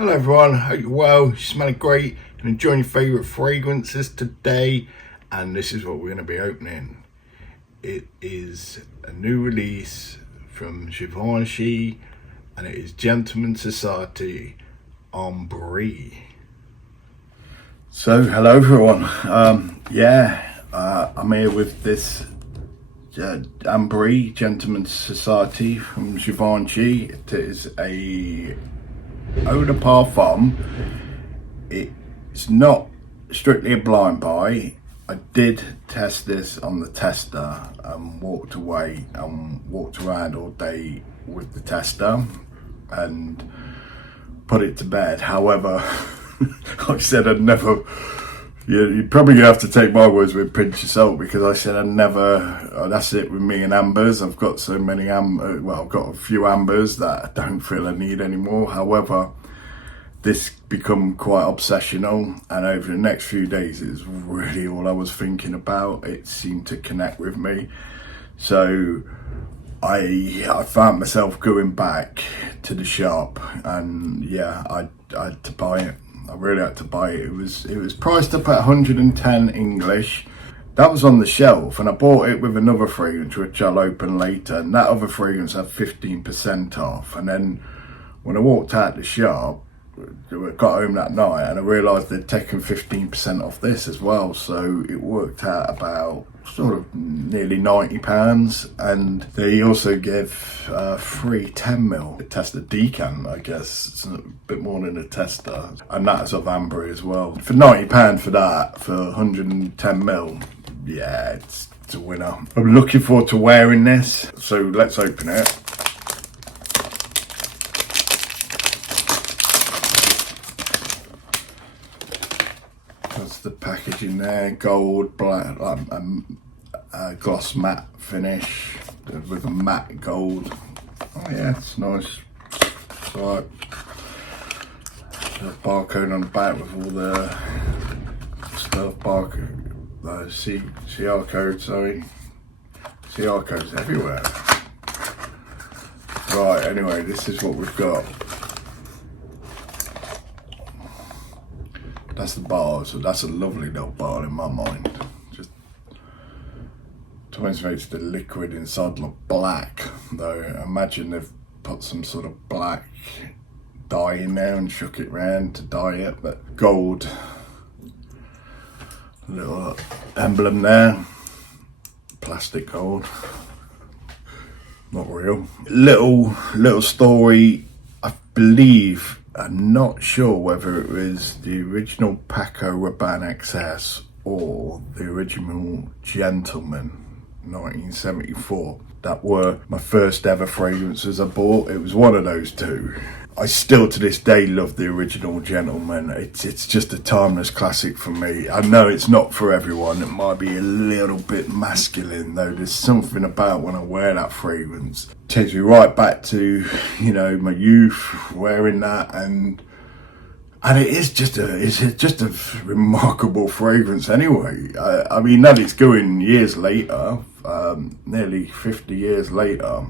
Hello everyone, hope you're well, you're smelling great and enjoying your favourite fragrances today, and this is what we're going to be opening. It is a new release from Givenchy and it is Gentleman Society Ambrée. So hello everyone, I'm here with this Ambrée Gentleman Society from Givenchy. It is a eau de parfum. It's not strictly a blind buy. I did test this on the tester and walked away and walked around all day with the tester and put it to bed. However, I said I'd never, you're probably gonna have to take my words with a pinch of salt, because I said I'd never, that's it with me and ambers. I've got so many I've got a few ambers that I don't feel I need anymore. However, this become quite obsessional, and over the next few days it's really all I was thinking about. It seemed to connect with me, so I found myself going back to the shop, and yeah, I had to buy it. I really had to buy it. It was priced up at 110 English. That was on the shelf, and I bought it with another fragrance which I'll open later, and that other fragrance had 15% off. And then when I walked out the shop, I got home that night and I realised they'd taken 15% off this as well, so it worked out about sort of nearly £90. And they also give free 10ml. It test a decant, I guess. It's a bit more than a tester, and that's of Ambrée as well. For £90 for that, for 110ml, yeah, it's a winner. I'm looking forward to wearing this, so let's open it. That's the packaging there, gold, black, gloss matte finish with a matte gold. Oh yeah, it's nice. It's alright. There's a barcode on the back with all the stuff, CR code, sorry. CR codes everywhere. Right, anyway, this is what we've got. That's the bar, so that's a lovely little bar in my mind. Just makes the liquid inside look black, though. I imagine they've put some sort of black dye in there and shook it around to dye it, but gold. Little emblem there, plastic gold, not real. Little story, I believe. I'm not sure whether it was the original Paco Rabanne XS or the original Gentleman 1974 that were my first ever fragrances I bought. It was one of those two. I still to this day love the original Gentleman. It's just a timeless classic for me. I know it's not for everyone. It might be a little bit masculine, though. There's something about when I wear that fragrance. It takes me right back to, my youth wearing that, and it's just a remarkable fragrance anyway. I mean, that it's going years later, nearly 50 years later,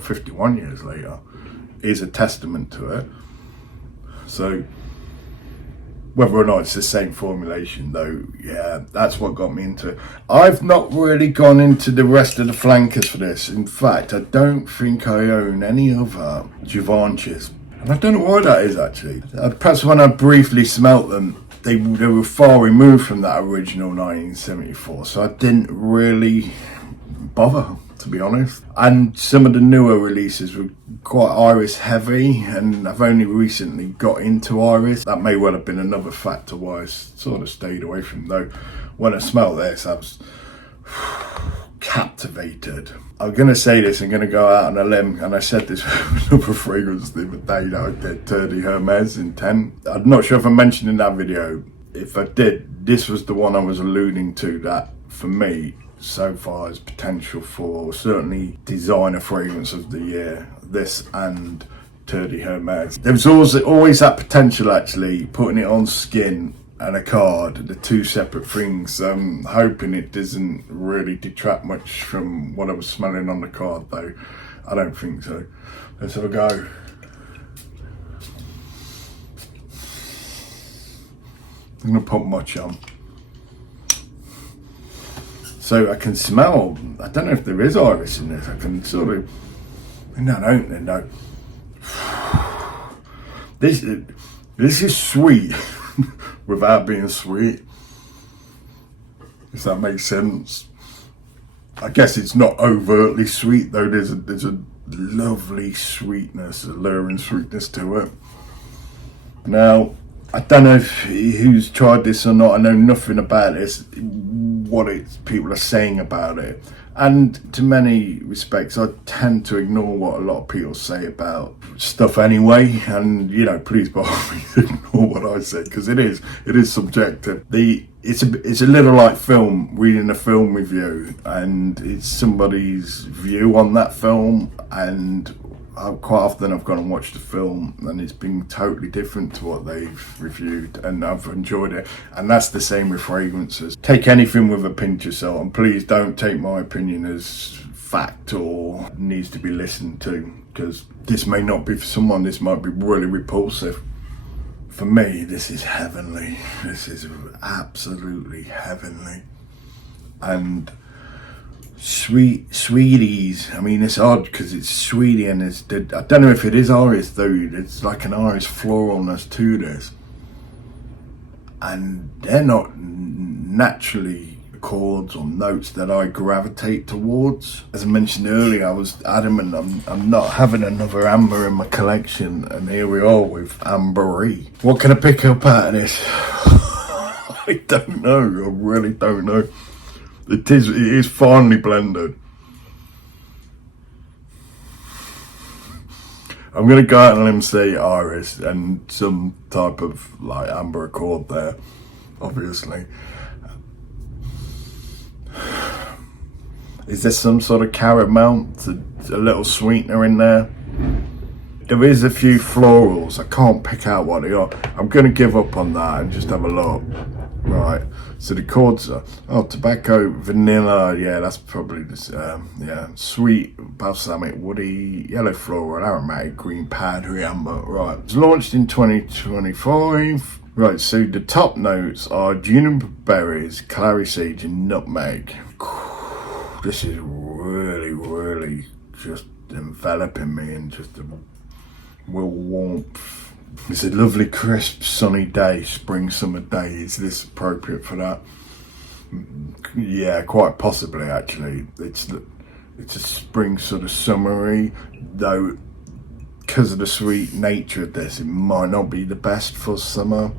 51 years later, is a testament to it. So whether or not it's the same formulation, though, yeah, that's what got me into it. I've not really gone into the rest of the flankers for this. In fact, I don't think I own any other Givenchy's, and I don't know why that is actually. Perhaps when I briefly smelt them, they were far removed from that original 1974, so I didn't really bother, to be honest. And some of the newer releases were quite Iris heavy, and I've only recently got into Iris. That may well have been another factor why I sort of stayed away from them, though when I smelled this I was captivated. I'm going to say this, I'm going to go out on a limb, and I said this with another fragrance the other day that I did, Terdy Hermes in 10. I'm not sure if I mentioned in that video. If I did, this was the one I was alluding to that for me so far has potential for certainly designer fragrance of the year. This and Terdy Hermes. There was always that potential, actually, putting it on skin and a card, the two separate things. I'm hoping it doesn't really detract much from what I was smelling on the card, though. I don't think so. Let's have a go. I'm going to put much on. So I can smell, I don't know if there is iris in this, I can sort of, no, I don't know. This is sweet without being sweet, if that makes sense. I guess it's not overtly sweet though, there's a lovely sweetness, alluring sweetness to it. Now, I don't know who's tried this or not, I know nothing about this, what people are saying about it. And to many respects, I tend to ignore what a lot of people say about stuff anyway. And, you know, please by all means ignore what I say, because it is subjective. It's a little like film, reading a film review, and it's somebody's view on that film, and quite often I've gone and watched the film and it's been totally different to what they've reviewed, and I've enjoyed it. And that's the same with fragrances. Take anything with a pinch of salt, and please don't take my opinion as fact or needs to be listened to, because this may not be for someone, this might be really repulsive. For me, this is heavenly. This is absolutely heavenly. And sweeties, I mean, it's odd because it's sweetie, and I don't know if it is iris though, it's like an iris floralness to this, and they're not naturally chords or notes that I gravitate towards. As I mentioned earlier, I was adamant I'm not having another amber in my collection, and here we are with Ambrée. What can I pick up out of this? I don't know, I really don't know. It is finely blended. I'm going to go out and let him say iris and some type of like amber accord there, obviously. Is there some sort of caramel, a little sweetener in there? There is a few florals, I can't pick out what they are. I'm going to give up on that and just have a look. Right, so the chords are, tobacco, vanilla, yeah, that's probably this, yeah, sweet, balsamic, woody, yellow floral, aromatic, green, powdery, amber. Right, it was launched in 2025. Right, so the top notes are juniper berries, Clary sage, and nutmeg. This is really just enveloping me in just a real warmth. It's a lovely, crisp, sunny day, spring, summer day. Is this appropriate for that? Yeah, quite possibly, actually. It's a spring sort of summery, though because of the sweet nature of this, it might not be the best for summer.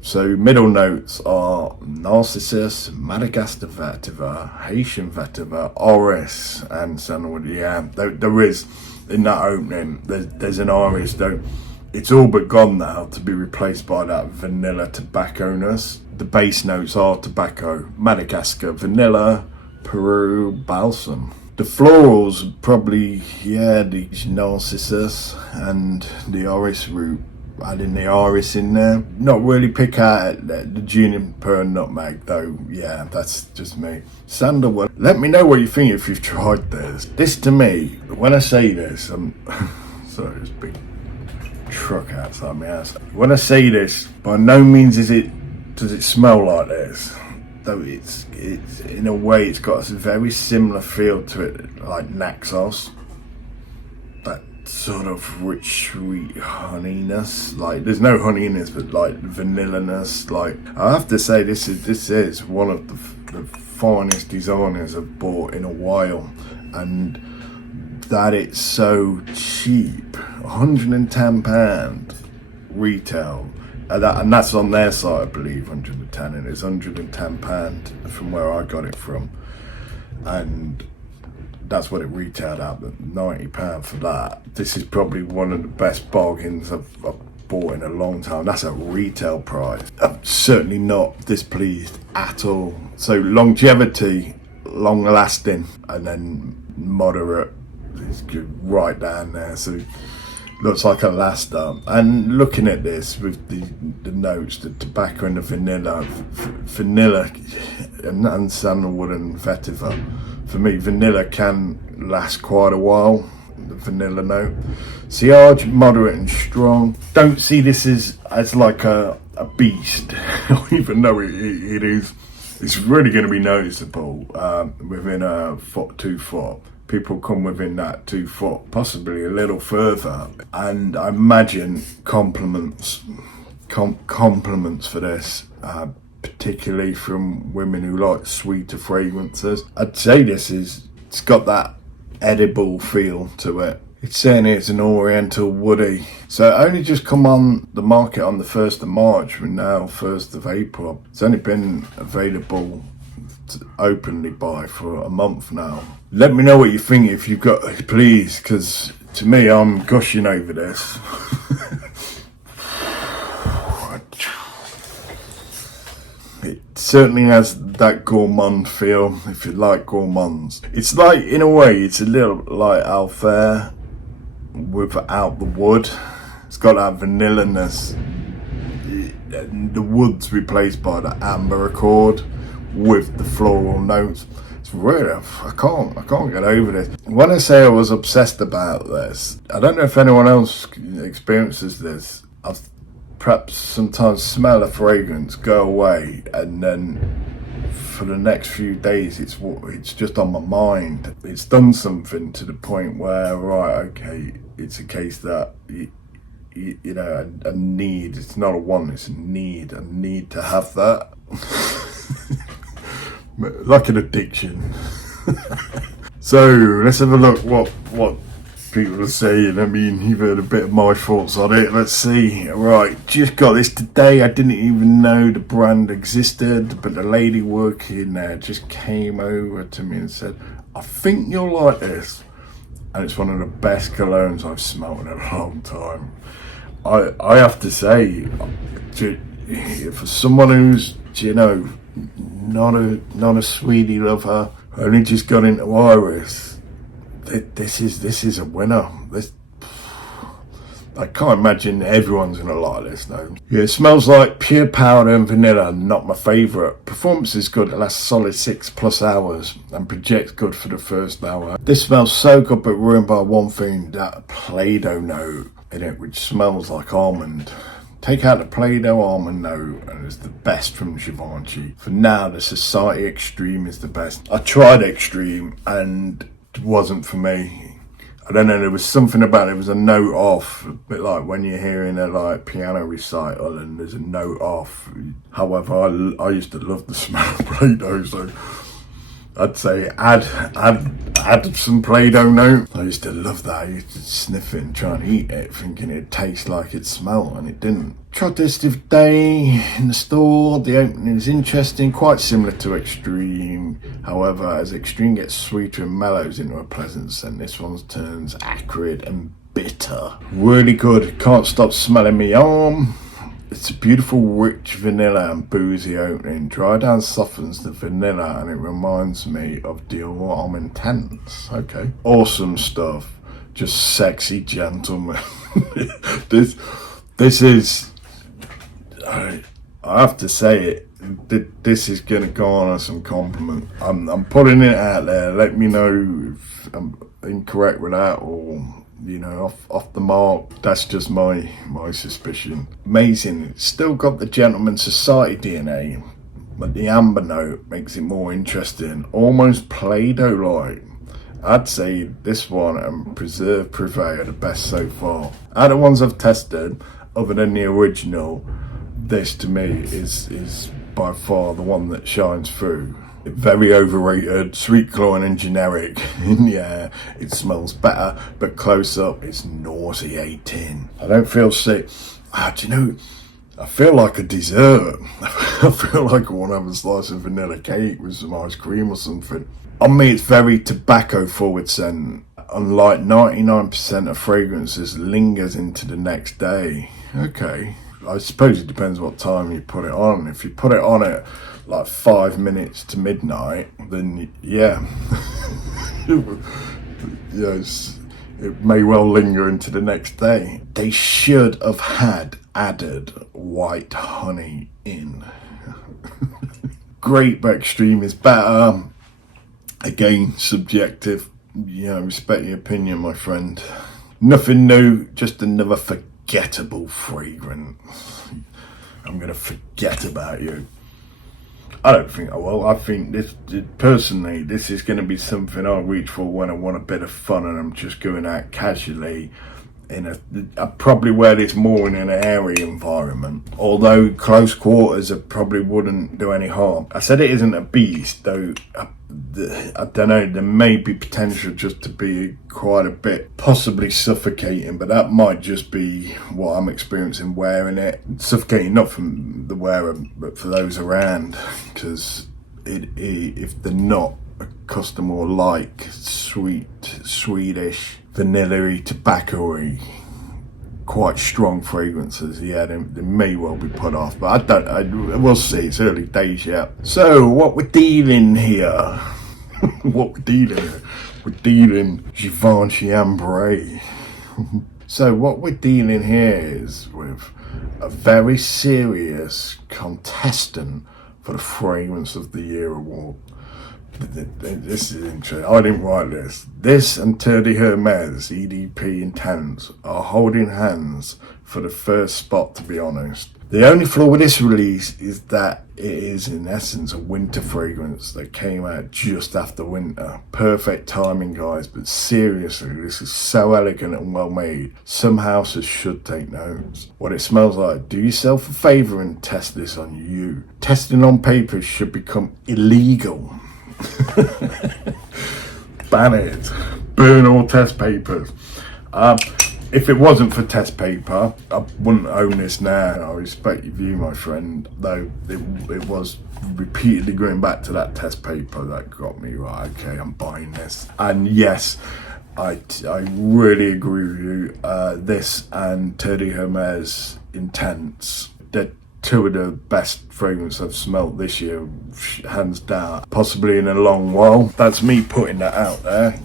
So middle notes are Narcissus, Madagascar Vetiver, Haitian Vetiver, Orris, and Sandalwood. Yeah, there is, in that opening, there's an Orris, though. It's all but gone now, to be replaced by that vanilla tobacco-ness. The base notes are tobacco, Madagascar, vanilla, Peru, balsam. The florals probably, yeah, the Narcissus and the Orris root. Adding the Orris in there. Not really pick out the Juniper and Nutmeg though. Yeah, that's just me. Sandalwood. Let me know what you think if you've tried this. This to me, when I say this, sorry, there's a big truck outside my house. When I say this, by no means does it smell like this. Though it's in a way it's got a very similar feel to it, like Naxos. That sort of rich, sweet honeyness. Like there's no honey in this, but like vanilla-ness. Like I have to say, this is one of the finest designers I've bought in a while, and that it's so cheap. £110 retail, and that's on their site, I believe. 110, and it's £110 from where I got it from, and that's what it retailed at. But £90 for that. This is probably one of the best bargains I've bought in a long time. That's a retail price. I'm certainly not displeased at all. So longevity, long lasting, and then moderate. It's good right down there, so looks like a laster. And looking at this with the notes, the tobacco and the vanilla and sandalwood and vetiver. For me, vanilla can last quite a while, the vanilla note. Sillage, moderate and strong. Don't see this as like a a beast, even though it is. It's really going to be noticeable within a foot, 2 foot. People come within that 2 foot, possibly a little further, and I imagine compliments for this, particularly from women who like sweeter fragrances. I'd say it's got that edible feel to it. It's saying it's an oriental woody. So it only just come on the market on the 1st of March. We're now 1st of April. It's only been available to openly buy for a month now. Let me know what you think if you've got, please, because to me, I'm gushing over this. It certainly has that gourmand feel, if you like gourmands. It's like, in a way, it's a little like Alfair without the wood. It's got that vanilla-ness. The wood's replaced by the amber accord with the floral notes. It's really, I can't get over this. When I say I was obsessed about this, I don't know if anyone else experiences this. I've perhaps sometimes smell a fragrance, go away, and then for the next few days it's just on my mind. It's done something to the point where, right, okay, it's a case that you know, a need. It's not a want, it's a need. I need to have that. Like an addiction. So let's have a look what people are saying. I mean, you've heard a bit of my thoughts on it. Let's see. Right, just got this today. I didn't even know the brand existed, but the lady working there just came over to me and said, I think you'll like this. And it's one of the best colognes I've smelled in a long time. I have to say, for someone who's, you know, not a sweetie lover, only just got into Orris, this is a winner. I can't imagine everyone's gonna like this though. Yeah, it smells like pure powder and vanilla, not my favourite. Performance is good, it lasts solid 6+ hours and projects good for the first hour. This smells so good, but ruined by one thing, that Play-Doh note in it, which smells like almond. Take out the Play-Doh almond note and it's the best from Givenchy. For now, the Society Extreme is the best. I tried Extreme and it wasn't for me. I don't know, there was something about it, was a note off, a bit like when you're hearing a like piano recital and there's a note off. However, I used to love the smell of Play-Doh, so I'd say add some Play-Doh note. I used to love that. I used to sniff it and try and eat it, thinking it'd taste like it smelled, and it didn't. Tried this the other day in the store. The opening is interesting, quite similar to Extreme. However, as Extreme gets sweeter and mellows into a pleasant scent, this one turns acrid and bitter. Really good. Can't stop smelling me arm. It's a beautiful, rich vanilla and boozy opening. Dry down softens the vanilla and it reminds me of Dior Homme Intense. Okay. Awesome stuff. Just sexy gentleman. This is, I have to say it, this is going to go on as some compliment. I'm putting it out there. Let me know if I'm incorrect with that or, you know, off the mark. That's just my suspicion. Amazing. It's still got the Gentleman Society DNA, but the amber note makes it more interesting. Almost Play-Doh-like. I'd say this one and Preserve Privé are the best so far. Out of the ones I've tested, other than the original, this to me is by far the one that shines through. Very overrated, sweet cloying and generic. Yeah, it smells better, but close up it's nauseating. I don't feel sick. Do you know, I feel like a dessert. I feel like I want to have a slice of vanilla cake with some ice cream or something. On me, it's very tobacco forward scent. Unlike 99% of fragrances, lingers into the next day. Okay, I suppose it depends what time you put it on. If you put it on at like 5 minutes to midnight, then yeah, yes, it may well linger into the next day. They should have had added white honey in. Great, but Extreme is better. Again, subjective. Yeah, respect your opinion, my friend. Nothing new, just another forgettable fragrance. I'm going to forget about you. I don't think I will. I think this, personally, this is going to be something I'll reach for when I want a bit of fun and I'm just going out casually. I probably wear this more in an airy environment, although close quarters probably wouldn't do any harm. I said it isn't a beast, though. I don't know, there may be potential just to be quite a bit possibly suffocating, but that might just be what I'm experiencing wearing it. Suffocating not from the wearer but for those around, because if they're not accustomed or like sweet Swedish vanilla-y, tobacco-y, quite strong fragrances, yeah, they may well be put off, but we'll see. It's early days yet. So what we're dealing here, we're dealing Givenchy Ambrée. So what we're dealing here is with a very serious contestant for the Fragrance of the Year award. This is interesting. I didn't write this. This and Terry Hermes, EDP Intense, are holding hands for the first spot, to be honest. The only flaw with this release is that it is in essence a winter fragrance that came out just after winter. Perfect timing, guys, but seriously, this is so elegant and well made. Some houses should take notes. What it smells like, do yourself a favour and test this on you. Testing on paper should become illegal. Ban it. Burn all test papers. If it wasn't for test paper, I wouldn't own this now. I respect your view, my friend, though it was repeatedly going back to that test paper that got me right. Okay, I'm buying this. And yes, I really agree with you. This and Terry Hermes Intense, they're two of the best fragrances I've smelled this year, hands down, possibly in a long while. That's me putting that out there.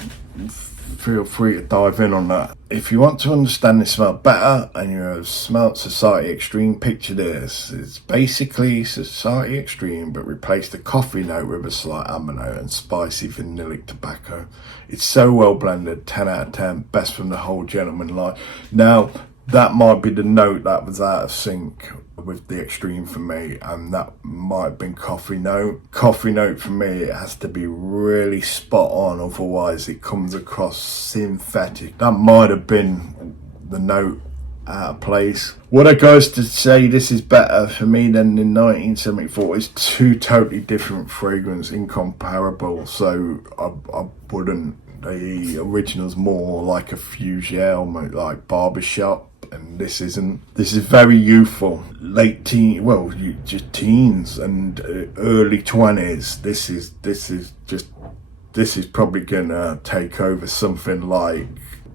Feel free to dive in on that. If you want to understand this smell better and you've smelled Society Extreme, picture this. It's basically Society Extreme, but replace the coffee note with a slight amber note and spicy vanillic tobacco. It's so well blended, 10 out of 10, best from the whole Gentleman line. Now, that might be the note that was out of sync with the Extreme for me, and that might have been coffee note. Coffee note for me, it has to be really spot on, otherwise it comes across synthetic. That might have been the note out of place. What it goes to say this is better for me than in 1974 is two totally different fragrances, incomparable, so I wouldn't. The original's more like a Fusiel, like barbershop, and this isn't. This is very youthful, late teen, well, just teens and early 20s. This is probably gonna take over something like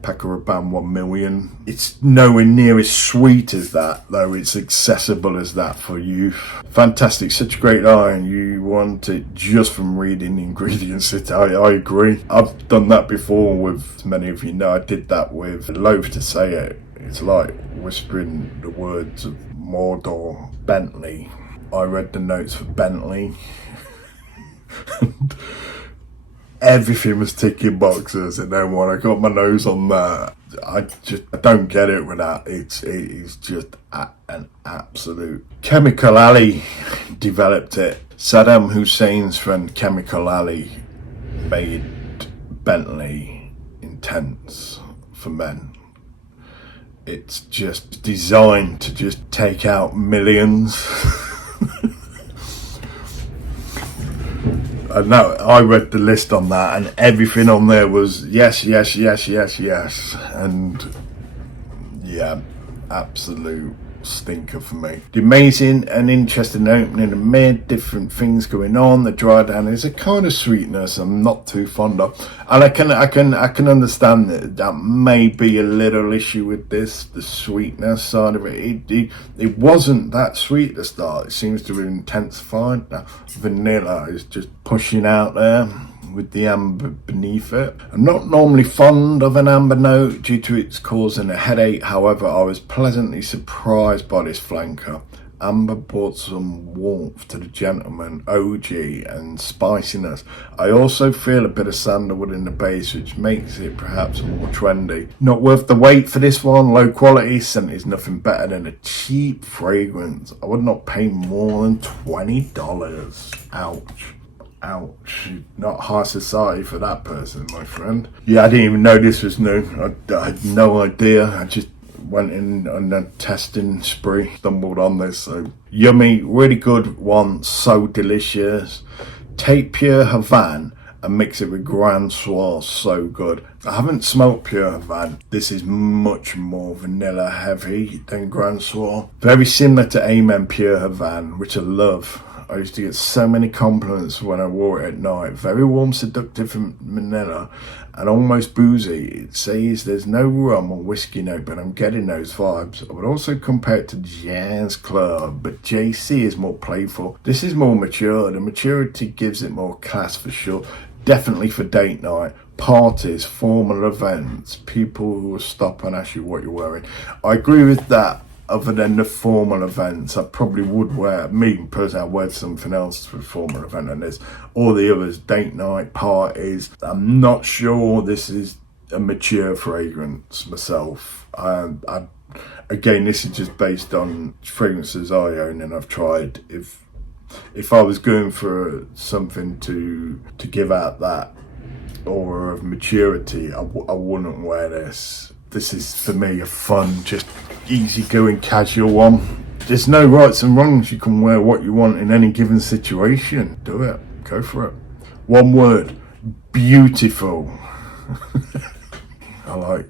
Peckerabam 1 million. It's nowhere near as sweet as that, though it's accessible as that for youth. Fantastic, such a great line. You want it just from reading the ingredients. I agree. I've done that before with, many of you know, I did that with, loath to say it, it's like whispering the words of Mordor, Bentley. I read the notes for Bentley. Everything was ticking boxes, and then when I got my nose on that, I don't get it with that. It is just an absolute. Chemical Alley developed it. Saddam Hussein's friend Chemical Alley made Bentley Intense for men. It's just designed to just take out millions. No, I read the list on that, and everything on there was yes, yes, yes, yes, yes, and yeah, absolute stinker for me. The amazing and interesting opening and mid, different things going on. The dry down is a kind of sweetness I'm not too fond of, and I can understand that may be a little issue with this, the sweetness side of it. It wasn't that sweet at the start. It seems to have intensified. Now, vanilla is just pushing out there with the amber beneath it. I'm not normally fond of an amber note due to its causing a headache. However, I was pleasantly surprised by this flanker. Amber brought some warmth to the Gentleman OG and spiciness. I also feel a bit of sandalwood in the base, which makes it perhaps more trendy. Not worth the wait for this one. Low quality scent is nothing better than a cheap fragrance. I would not pay more than $20. Ouch. Ouch. Not high society for that person, my friend. Yeah, I didn't even know this was new. I had no idea. I just went in on a testing spree, stumbled on this. So yummy, really good one, so delicious. Take pure Havana and mix it with Grand Soir, so good. I haven't smelt pure Havana. This is much more vanilla heavy than Grand Soir. Very similar to Amen pure Havana, which I love. I used to get so many compliments when I wore it at night. Very warm, seductive and vanilla and almost boozy. It says there's no rum or whiskey note, but I'm getting those vibes. I would also compare it to Jazz Club, but JC is more playful. This is more mature. The maturity gives it more class for sure. Definitely for date night, parties, formal events, people who will stop and ask you what you're wearing. I agree with that. Other than the formal events, I probably would wear, me personally, I wear something else for a formal event, and there's all the others, date night, parties. I'm not sure this is a mature fragrance myself. Again, this is just based on fragrances I own and I've tried. If I was going for something to give out that aura of maturity, I wouldn't wear this. This is, for me, a fun, just easy-going, casual one. There's no rights and wrongs. You can wear what you want in any given situation. Do it. Go for it. One word. Beautiful. I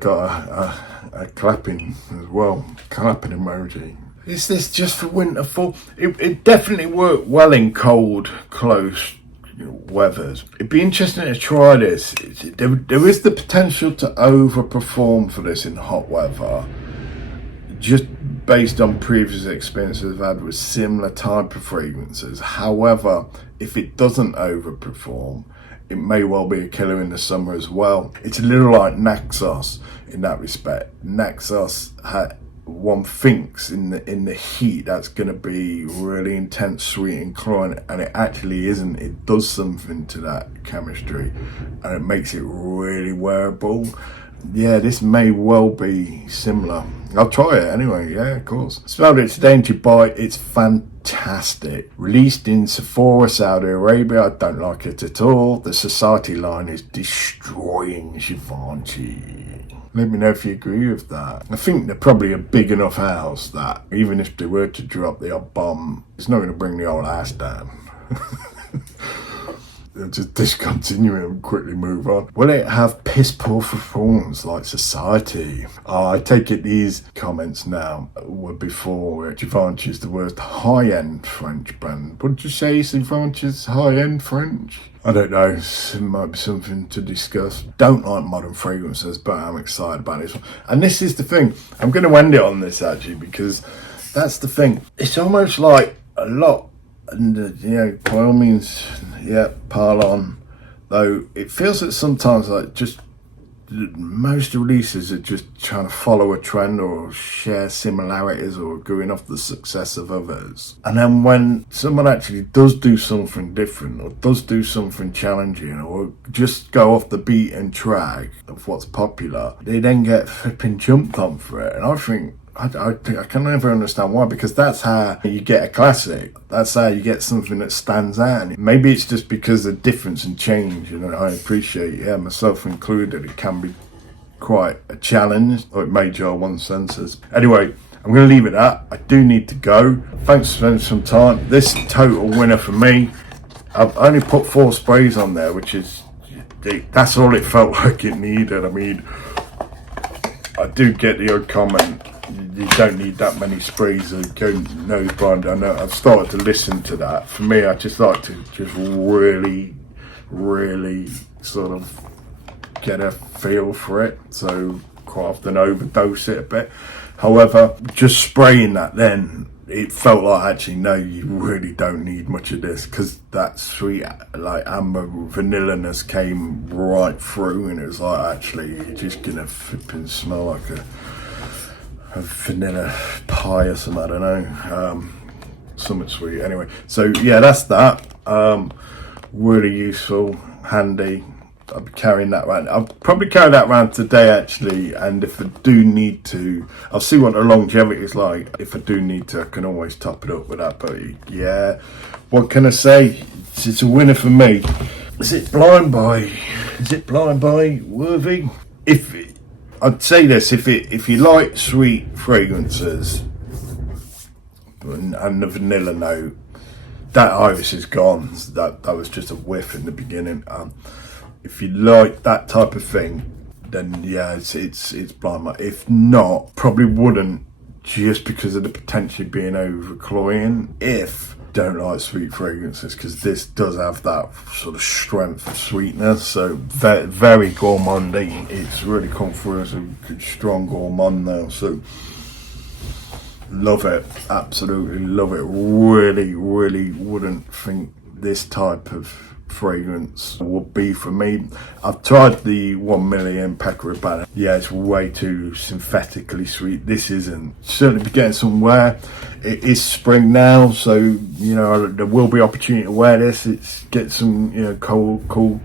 got a clapping as well. Clapping emoji. Is this just for winter, fall? It definitely worked well in cold, close weathers. It'd be interesting to try this. There is the potential to overperform for this in hot weather, just based on previous experiences I've had with similar type of fragrances. However, if it doesn't overperform, it may well be a killer in the summer as well. It's a little like Naxos in that respect. Naxos one thinks in the heat that's going to be really intense, sweet and cloying, and it actually isn't. It does something to that chemistry and it makes it really wearable. Yeah, this may well be similar. I'll try it anyway. Yeah, of course. Smelled it today in Dubai. It's fantastic. Released in Sephora, Saudi Arabia. I don't like it at all. The Society line is destroying Givenchy. Let me know if you agree with that. I think they're probably a big enough house that even if they were to drop the odd bomb, it's not going to bring the whole house down. They'll just discontinue it and quickly move on. Will it have piss poor performance like Society? I take it these comments now were before Givenchy is the worst high-end French brand. Would you say Givenchy is high-end French? I don't know, it might be something to discuss. Don't like modern fragrances, but I'm excited about this one. And this is the thing, I'm going to end it on this actually, because that's the thing. It's almost like a lot, and by all means, yeah, pile on. Though it feels that sometimes like just most releases are just trying to follow a trend or share similarities or going off the success of others. And then when someone actually does do something different or does do something challenging or just go off the beaten track of what's popular, they then get flipping jumped on for it. And I think I can never understand why, because that's how you get a classic. That's how you get something that stands out. Maybe it's just because of difference and change, and I appreciate, myself included, it can be quite a challenge, or it may jar one's senses. Anyway, I'm going to leave it at that. I do need to go. Thanks for spending some time. This total winner for me. I've only put 4 sprays on there, which is, that's all it felt like it needed. I mean, I do get the odd comment, you don't need that many sprays of go nose blind. I know I've started to listen to that. For me, I just like to just really sort of get a feel for it. So quite often overdose it a bit. However, just spraying that then, it felt like actually no, you really don't need much of this, because that sweet like amber vanilla-ness came right through, and it was like actually you're just gonna flip and smell like a vanilla pie or something, I don't know, something sweet. Anyway, so yeah, that's that. Really useful, handy. I'll be carrying that around. I'll probably carry that around today actually, and if I do need to, I'll see what the longevity is like. If I do need to, I can always top it up with that. But yeah, what can I say? It's a winner for me. Is it blind buy? Is it blind buy worthy? If I'd say this, if you like sweet fragrances and the vanilla note, that iris is gone. That was just a whiff in the beginning. If you like that type of thing, then yeah, it's blind buy. If not, probably wouldn't, just because of the potentially being over-cloying. If don't like sweet fragrances, because this does have that sort of strength of sweetness, so very gourmandy. It's really come through as a good, strong gourmand now, so love it, absolutely love it. Really wouldn't think this type of fragrance would be for me. I've tried the 1 million Pecker Urbana. Yeah, it's way too synthetically sweet. This isn't. Certainly be getting somewhere. It is spring now, so you know there will be opportunity to wear this. It's get some, you know, cold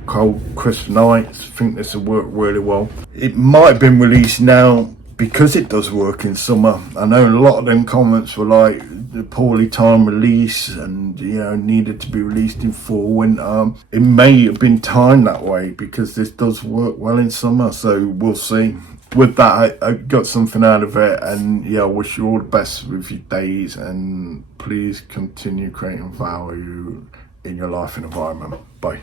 crisp nights. I think this will work really well. It might have been released now because it does work in summer. I know a lot of them comments were like the poorly timed release and, you know, needed to be released in fall, winter. It may have been timed that way because this does work well in summer, so we'll see. With that, I got something out of it, and yeah, I wish you all the best with your days, and please continue creating value in your life and environment. Bye.